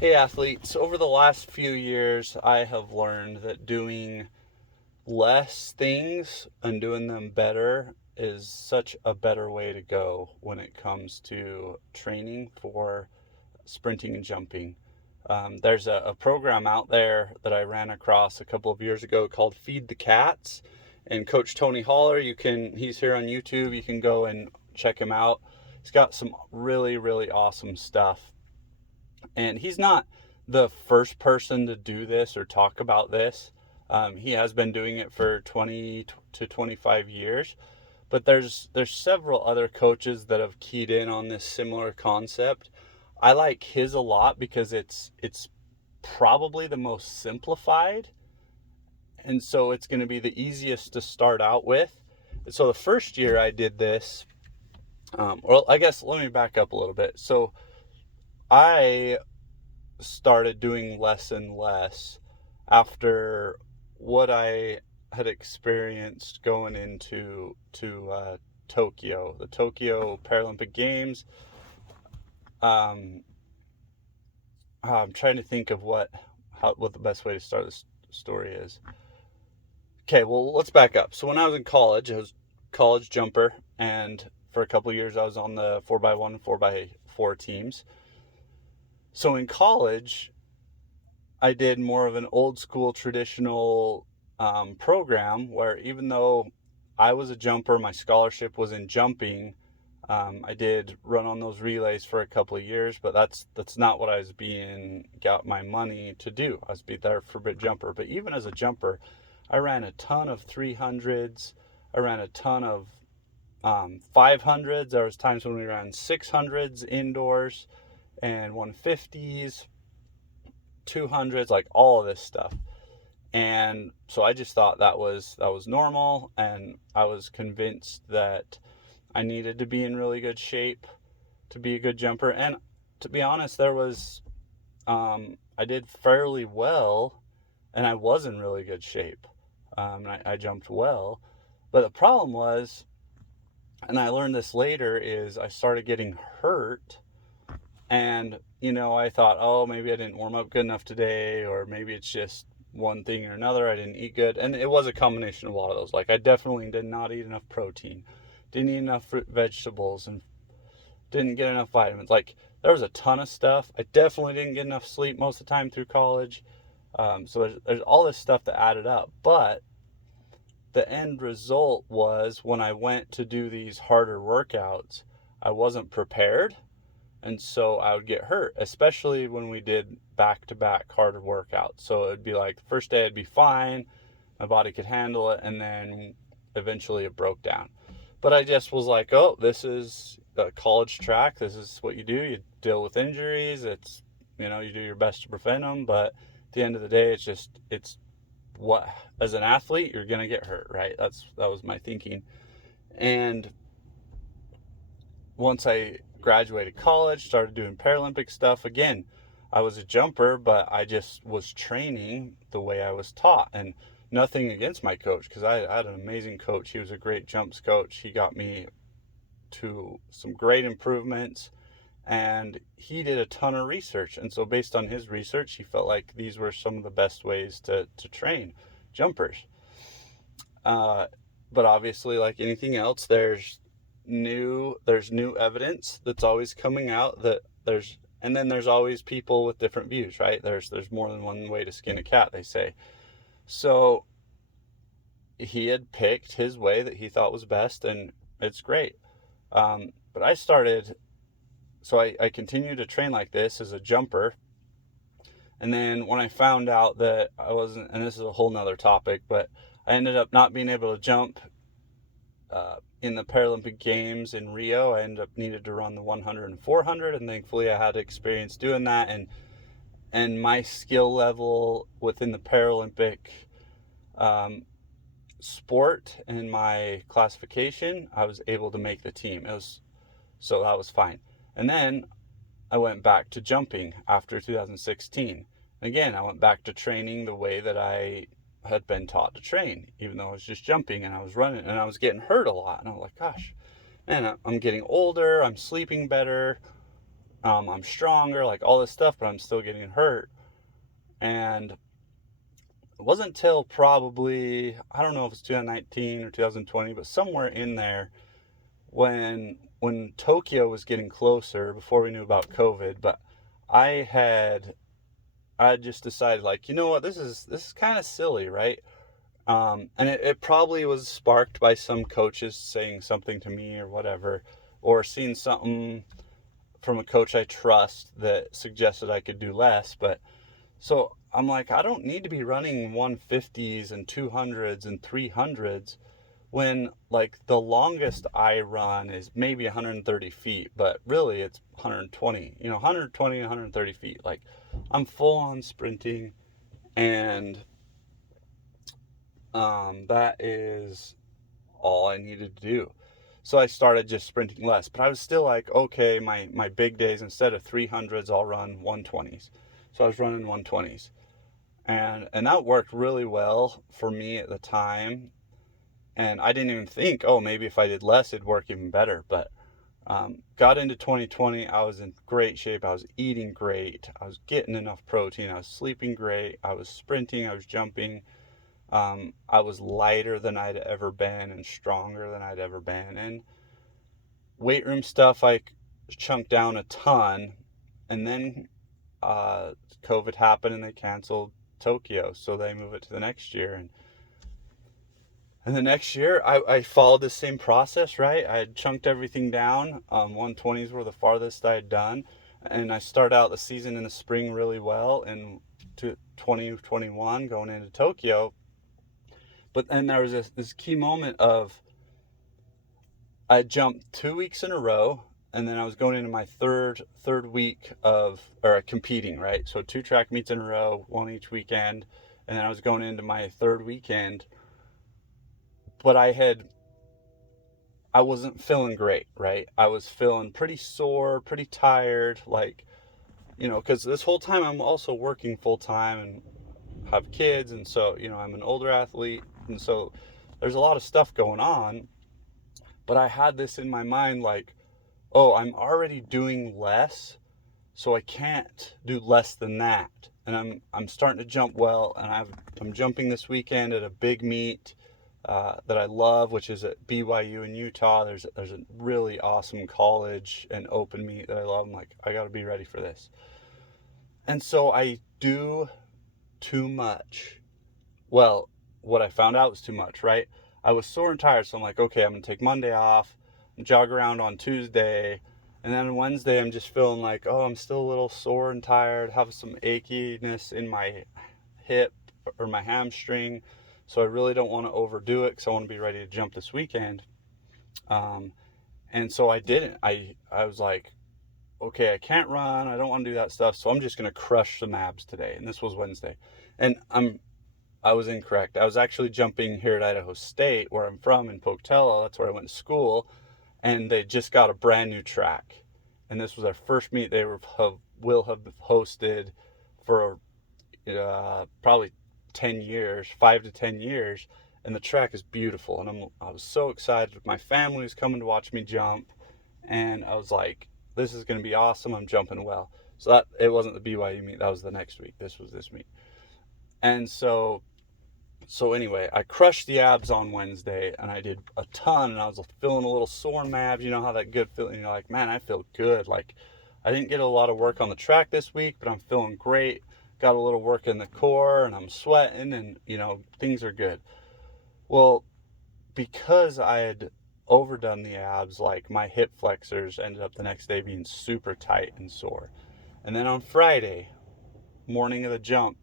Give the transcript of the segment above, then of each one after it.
Hey athletes, over the last few years, I have learned that doing less things and doing them better is such a better way to go when it comes to training for sprinting and jumping. There's a program out there that I ran across a couple of years ago called Feed the Cats, and Coach Tony Holler, he's here on YouTube. You can go and check him out. He's got some really, really awesome stuff, and he's not the first person to do this or talk about this. He has been doing it for 20 to 25 years, but there's several other coaches that have keyed in on this similar concept. I like his a lot because it's probably the most simplified, and so it's going to be the easiest to start out with. So the first year I did this, well, I guess let me back up a little bit. So I started doing less and less after what I had experienced going into Tokyo, the Tokyo Paralympic Games. Um, I'm trying to think of what the best way to start this story is. Okay, well, let's back up. So when I was in college, I was a college jumper, and for a couple of years I was on the 4x1 and 4x4 teams. So in college, I did more of an old school traditional program where, even though I was a jumper, my scholarship was in jumping. I did run on those relays for a couple of years, but that's not what I was being got my money to do. I was being there for a bit jumper. But even as a jumper, I ran a ton of 300s. I ran a ton of 500s. There was times when we ran 600s indoors and 150s, 200s, like all of this stuff. And so I just thought that was normal, and I was convinced that I needed to be in really good shape to be a good jumper. And to be honest, I did fairly well, and I was in really good shape. I jumped well, but the problem was, and I learned this later, is I started getting hurt. And, I thought, oh, maybe I didn't warm up good enough today, or maybe it's just one thing or another. I didn't eat good. And it was a combination of a lot of those. Like, I definitely did not eat enough protein, didn't eat enough fruit, vegetables, and didn't get enough vitamins. Like, there was a ton of stuff. I definitely didn't get enough sleep most of the time through college. So there's all this stuff that added up. But the end result was, when I went to do these harder workouts, I wasn't prepared, and so I would get hurt, especially when we did back-to-back harder workouts. So it would be like the first day I'd be fine, my body could handle it, and then eventually it broke down. But I just was like, oh, this is a college track. This is what you do. You deal with injuries. You do your best to prevent them. But at the end of the day, it's what, as an athlete, you're going to get hurt, right? That was my thinking. And once I graduated college, started doing Paralympic stuff again. I was a jumper, but I just was training the way I was taught. And nothing against my coach, because I had an amazing coach. He was a great jumps coach. He got me to some great improvements, and he did a ton of research. And so, based on his research, he felt like these were some of the best ways to train jumpers. But obviously, like anything else, there's new evidence that's always coming out, and then there's always people with different views, right? There's more than one way to skin a cat, they say. So he had picked his way that he thought was best, and it's great. But I continued to train like this as a jumper. And then when I found out that I wasn't, and this is a whole nother topic, but I ended up not being able to jump in the Paralympic Games in Rio. I ended up needed to run the 100 and 400, and thankfully I had experience doing that. And my skill level within the Paralympic sport and my classification, I was able to make the team. So that was fine. And then I went back to jumping after 2016. Again, I went back to training the way that I had been taught to train, even though I was just jumping and I was running, and I was getting hurt a lot. And I was like, gosh, man, I'm getting older, I'm sleeping better. I'm stronger, like all this stuff, but I'm still getting hurt. And it wasn't until probably, I don't know if it's 2019 or 2020, but somewhere in there, when Tokyo was getting closer, before we knew about COVID. But I had I just decided, like, you know what, this is kind of silly, right? And it probably was sparked by some coaches saying something to me or whatever, or seeing something from a coach I trust that suggested I could do less. But so I'm like, I don't need to be running 150s and 200s and 300s when, like, the longest I run is maybe 130 feet, but really it's 120, 120 and 130 feet. Like, I'm full on sprinting, and that is all I needed to do. So I started just sprinting less, but I was still like, okay, my big days, instead of 300s, I'll run 120s. So I was running 120s, and that worked really well for me at the time. And I didn't even think, oh, maybe if I did less, it'd work even better. But got into 2020, I was in great shape. I was eating great. I was getting enough protein. I was sleeping great. I was sprinting. I was jumping. I was lighter than I'd ever been and stronger than I'd ever been. And weight room stuff, I chunked down a ton. And then COVID happened and they canceled Tokyo. So they moved it to the next year. And the next year, I followed the same process, right? I had chunked everything down. 120s were the farthest I had done. And I started out the season in the spring really well in 2021 going into Tokyo. But then there was this key moment of, I jumped 2 weeks in a row, and then I was going into my third week of, or competing, right? So 2 track meets in a row, one each weekend. And then I was going into my third weekend. But I wasn't feeling great, right? I was feeling pretty sore, pretty tired, like, because this whole time I'm also working full time and have kids. And so, I'm an older athlete. And so there's a lot of stuff going on. But I had this in my mind, like, oh, I'm already doing less, so I can't do less than that. And I'm starting to jump well, and I'm jumping this weekend at a big meet that I love, which is at BYU in Utah. There's a really awesome college and open meet that I love. I'm like, I got to be ready for this. And so I do too much. Well, what I found out was too much, right? I was sore and tired, so I'm like, okay, I'm gonna take Monday off, jog around on Tuesday, and then on Wednesday I'm just feeling like, oh, I'm still a little sore and tired, have some achiness in my hip or my hamstring, so I really don't want to overdo it because I want to be ready to jump this weekend. And so I didn't. I was like, okay, I can't run, I don't want to do that stuff, so I'm just gonna crush some abs today. And this was Wednesday, and I was incorrect. I was actually jumping here at Idaho State, where I'm from, in Pocatello. That's where I went to school, and they just got a brand new track, and this was their first meet they will have hosted for probably 10 years, 5 to 10 years, and the track is beautiful, and I was so excited. My family was coming to watch me jump, and I was like, this is going to be awesome. I'm jumping well. So that, it wasn't the BYU meet. That was the next week. This was this meet. And so anyway, I crushed the abs on Wednesday, and I did a ton, and I was feeling a little sore in my abs. You know how that good feeling, you're like, man, I feel good. Like, I didn't get a lot of work on the track this week, but I'm feeling great. Got a little work in the core, and I'm sweating, and, things are good. Well, because I had overdone the abs, like, my hip flexors ended up the next day being super tight and sore. And then on Friday, morning of the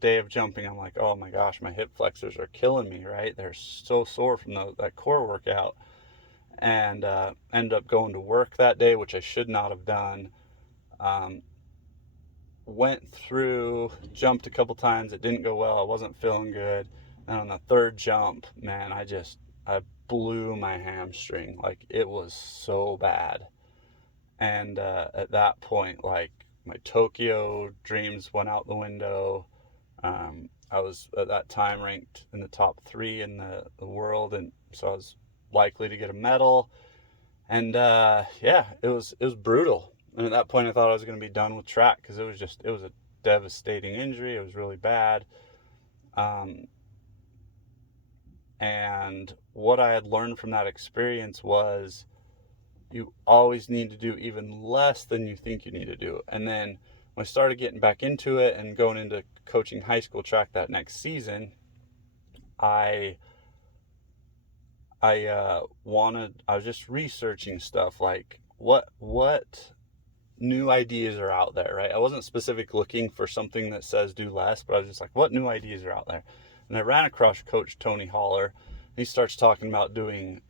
day of jumping, I'm like, oh my gosh, my hip flexors are killing me, right? They're so sore from that core workout. And ended up going to work that day, which I should not have done. Went through, jumped a couple times. It didn't go well. I wasn't feeling good. And on the third jump, man, I blew my hamstring. Like, it was so bad. And at that point, like, my Tokyo dreams went out the window. I was at that time ranked in the top 3 in the world, and so I was likely to get a medal. And yeah, it was brutal. And at that point, I thought I was going to be done with track because it was a devastating injury. It was really bad. Um, and what I had learned from that experience was you always need to do even less than you think you need to do. And then when I started getting back into it and going into coaching high school track that next season, I I was just researching stuff like what new ideas are out there, right? I wasn't specific looking for something that says do less, but I was just like, what new ideas are out there? And I ran across Coach Tony Holler. He starts talking about doing,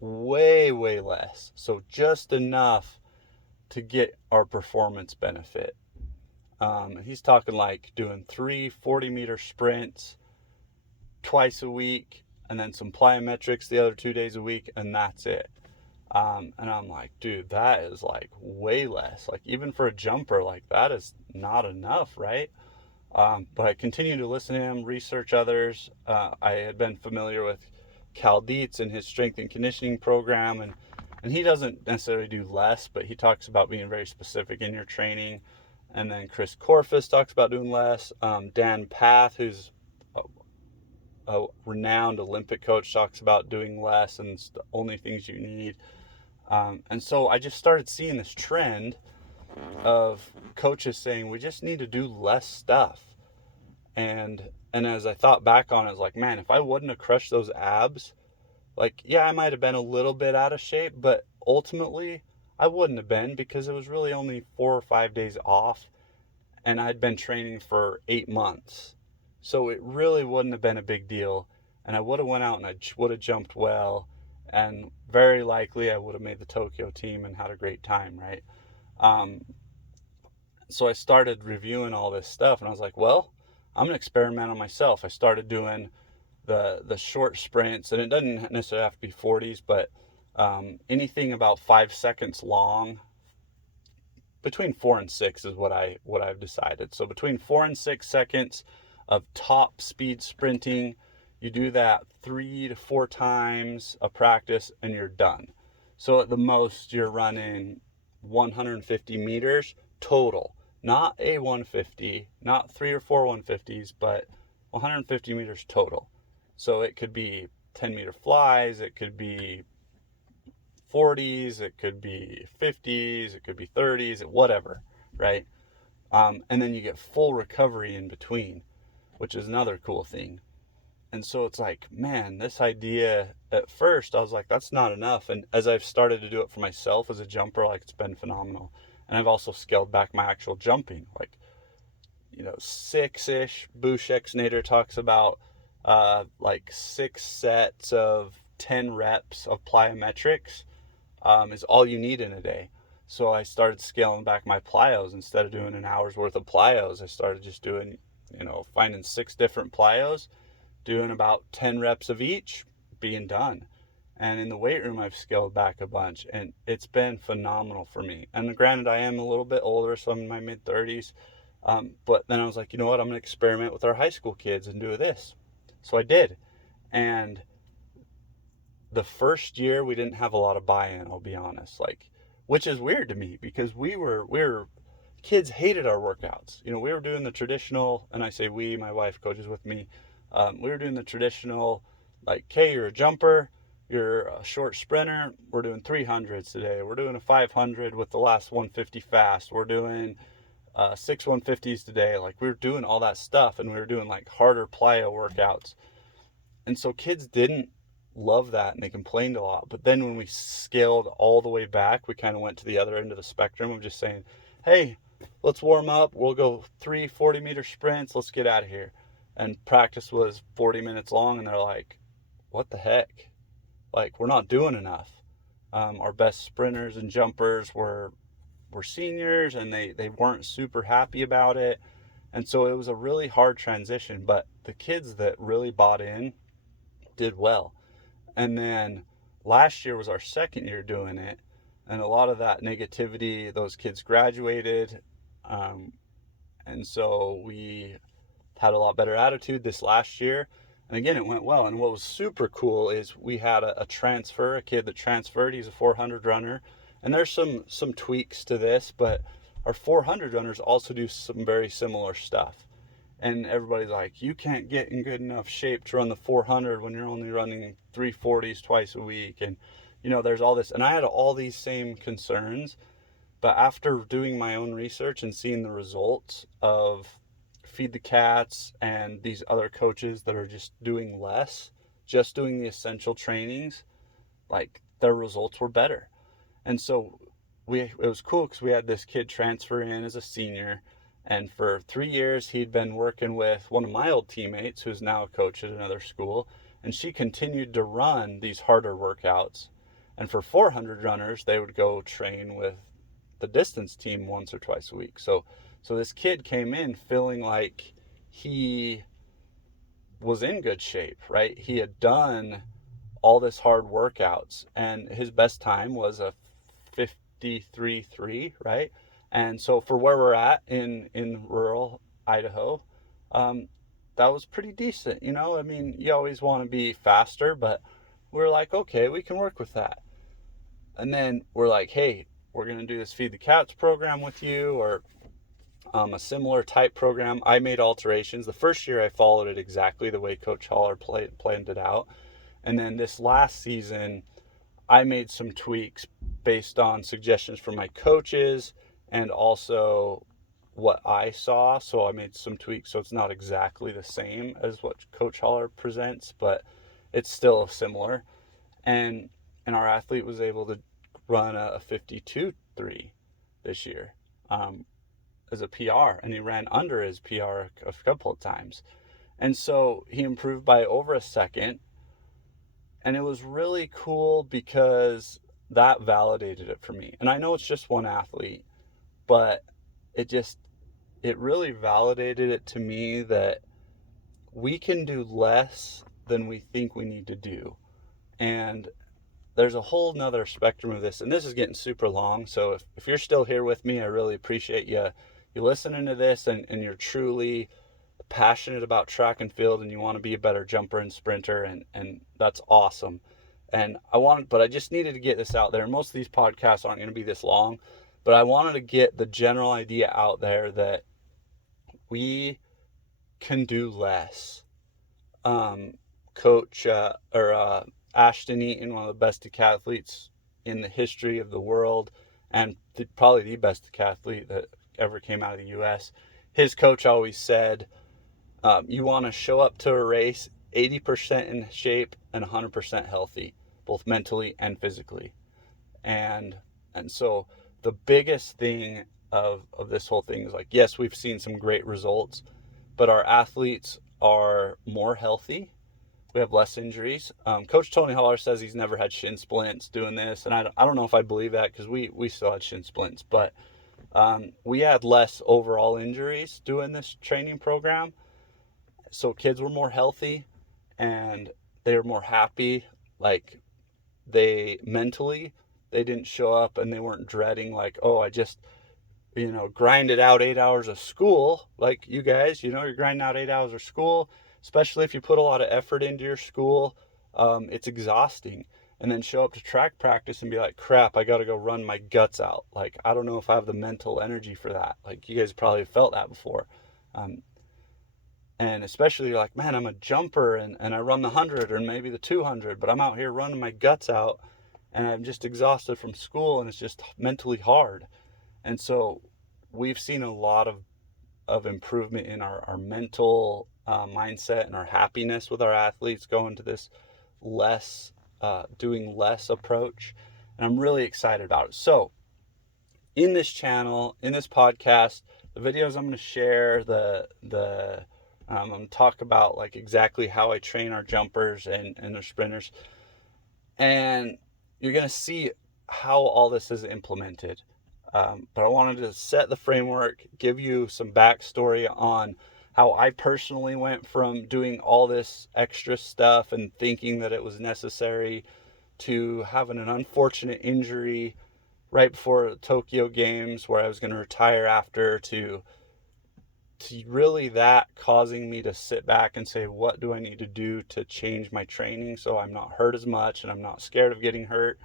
way less. So just enough to get our performance benefit. He's talking like doing 3 40-meter sprints twice a week and then some plyometrics the other 2 days a week, and that's it. And I'm like, dude, that is like way less. Like, even for a jumper, like, that is not enough, right? But I continued to listen to him, research others. I had been familiar with Cal Dietz and his strength and conditioning program, and he doesn't necessarily do less, but he talks about being very specific in your training. And then Chris Korfus talks about doing less. Dan Path, who's a renowned Olympic coach, talks about doing less and it's the only things you need. And so I just started seeing this trend of coaches saying we just need to do less stuff. And as I thought back on it, I was like, man, if I wouldn't have crushed those abs, like, yeah, I might have been a little bit out of shape, but ultimately I wouldn't have been, because it was really only 4 or 5 days off and I'd been training for 8 months. So it really wouldn't have been a big deal. And I would have went out and I would have jumped well. And very likely I would have made the Tokyo team and had a great time, right? Um, so I started reviewing all this stuff and I was like, well, I'm going to experiment on myself. I started doing the short sprints, and it doesn't necessarily have to be 40s, but anything about 5 seconds long. Between 4 and 6 is what I've decided. So between 4 and 6 seconds of top speed sprinting, you do that 3 to 4 times a practice and you're done. So at the most you're running 150 meters total, not a 150, not 3 or 4 150s, but 150 meters total. So it could be 10-meter flies, it could be 40s, it could be 50s, it could be 30s, whatever, right? And then you get full recovery in between, which is another cool thing. And so it's like, man, this idea, at first I was like, that's not enough. And as I've started to do it for myself as a jumper, like, it's been phenomenal. And I've also scaled back my actual jumping, like, 6-ish. Bushek Nader talks about like 6 sets of 10 reps of plyometrics is all you need in a day. So I started scaling back my plyos. Instead of doing an hour's worth of plyos, I started just doing, finding 6 different plyos, doing about 10 reps of each, being done. And in the weight room, I've scaled back a bunch, and it's been phenomenal for me. And granted, I am a little bit older, so I'm in my mid 30s. But then I was like, you know what? I'm going to experiment with our high school kids and do this. So I did. And the first year we didn't have a lot of buy-in, I'll be honest, like, which is weird to me, because we were kids hated our workouts. We were doing the traditional, and I say we, my wife coaches with me. We were doing the traditional, like, okay, you're a jumper, you're a short sprinter, we're doing 300s today, we're doing a 500 with the last 150 fast, we're doing 6 150s today. Like, we were doing all that stuff, and we were doing like harder plyo workouts. And so kids didn't love that, and they complained a lot. But then when we scaled all the way back, we kind of went to the other end of the spectrum of just saying, hey, let's warm up, we'll go 3 40-meter sprints, let's get out of here. And practice was 40 minutes long, and they're like, what the heck, like, we're not doing enough. Our best sprinters and jumpers were seniors, and they weren't super happy about it. And so it was a really hard transition, but the kids that really bought in did well. And then last year was our second year doing it, and a lot of that negativity, those kids graduated, and so we had a lot better attitude this last year. And again, it went well. And what was super cool is we had a transfer, a kid that transferred. He's a 400 runner, And there's some tweaks to this, but our 400 runners also do some very similar stuff. And everybody's like, you can't get in good enough shape to run the 400 when you're only running 340s twice a week. And, there's all this. And I had all these same concerns. But after doing my own research and seeing the results of Feed the Cats and these other coaches that are just doing less, just doing the essential trainings, like their results were better. And so it was cool because we had this kid transfer in as a senior. And for 3 years, he'd been working with one of my old teammates who's now a coach at another school. And she continued to run these harder workouts. And for 400 runners, they would go train with the distance team once or twice a week. So this kid came in feeling like he was in good shape, right? He had done all this hard workouts, and his best time was a 53.3, right? And so for where we're at in rural Idaho, that was pretty decent. I mean, you always want to be faster, but we're like, okay, we can work with that. And then we're like, hey, we're going to do this Feed the Cats program with you, or a similar type program. I made alterations. The first year I followed it exactly the way Coach Haller planned it out. And then this last season, I made some tweaks based on suggestions from my coaches and also what I saw. So I made some tweaks so it's not exactly the same as what Coach Haller presents, but it's still similar. And our athlete was able to run a 52.3 this year as a PR, and he ran under his PR a couple of times. And so he improved by over a second. And it was really cool because that validated it for me. And I know it's just one athlete, but it really validated it to me that we can do less than we think we need to do. And there's a whole nother spectrum of this, and this is getting super long. So if you're still here with me, I really appreciate you listening to this, and you're truly passionate about track and field and you want to be a better jumper and sprinter, and that's awesome. But I just needed to get this out there. Most of these podcasts aren't going to be this long, but I wanted to get the general idea out there that we can do less. Coach Ashton Eaton, one of the best decathletes in the history of the world, and probably the best decathlete that ever came out of the U.S. His coach always said, you want to show up to a race 80% in shape and 100% healthy, both mentally and physically. And so the biggest thing of this whole thing is like, yes, we've seen some great results, but our athletes are more healthy. We have less injuries. Coach Tony Haller says he's never had shin splints doing this, and I don't know if I believe that because we still had shin splints, but we had less overall injuries doing this training program. So kids were more healthy and they were more happy. Like they didn't show up and they weren't dreading like, oh, I just, grinded out 8 hours of school. Like you guys, you're grinding out 8 hours of school, especially if you put a lot of effort into your school. It's exhausting. And then show up to track practice and be like, crap, I got to go run my guts out. Like, I don't know if I have the mental energy for that. Like, you guys probably felt that before. And especially you're like, man, I'm a jumper and I run the 100 or maybe the 200, but I'm out here running my guts out and I'm just exhausted from school and it's just mentally hard. And so we've seen a lot of improvement in our mental mindset and our happiness with our athletes going to this doing less approach. And I'm really excited about it. So in this channel, in this podcast, the videos I'm going to share, I'm going to talk about like exactly how I train our jumpers and their sprinters. And you're going to see how all this is implemented. But I wanted to set the framework, give you some backstory on how I personally went from doing all this extra stuff and thinking that it was necessary to having an unfortunate injury right before the Tokyo Games where I was going to retire after, to really that causing me to sit back and say, what do I need to do to change my training so I'm not hurt as much and I'm not scared of getting hurt.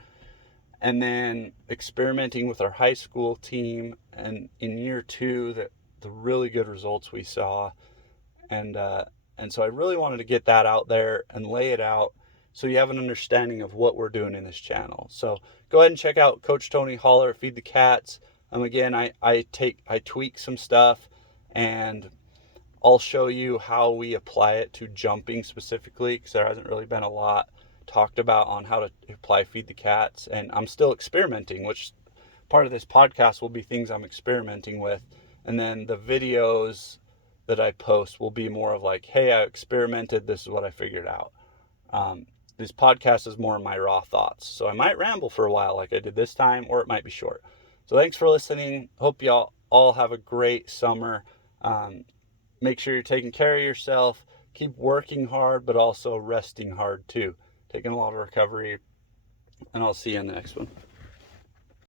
and then experimenting with our high school team, and in year 2, the really good results we saw. And so I really wanted to get that out there and lay it out so you have an understanding of what we're doing in this channel. So go ahead and check out Coach Tony Holler at Feed the Cats. Again, I tweak some stuff, and I'll show you how we apply it to jumping specifically, because there hasn't really been a lot talked about on how to apply Feed the Cats. And I'm still experimenting, which part of this podcast will be things I'm experimenting with. And then the videos that I post will be more of like, hey, I experimented, this is what I figured out. This podcast is more of my raw thoughts. So I might ramble for a while like I did this time, or it might be short. So thanks for listening. Hope y'all all have a great summer. Make sure you're taking care of yourself. Keep working hard, but also resting hard too. Taking a lot of recovery. And I'll see you in the next one.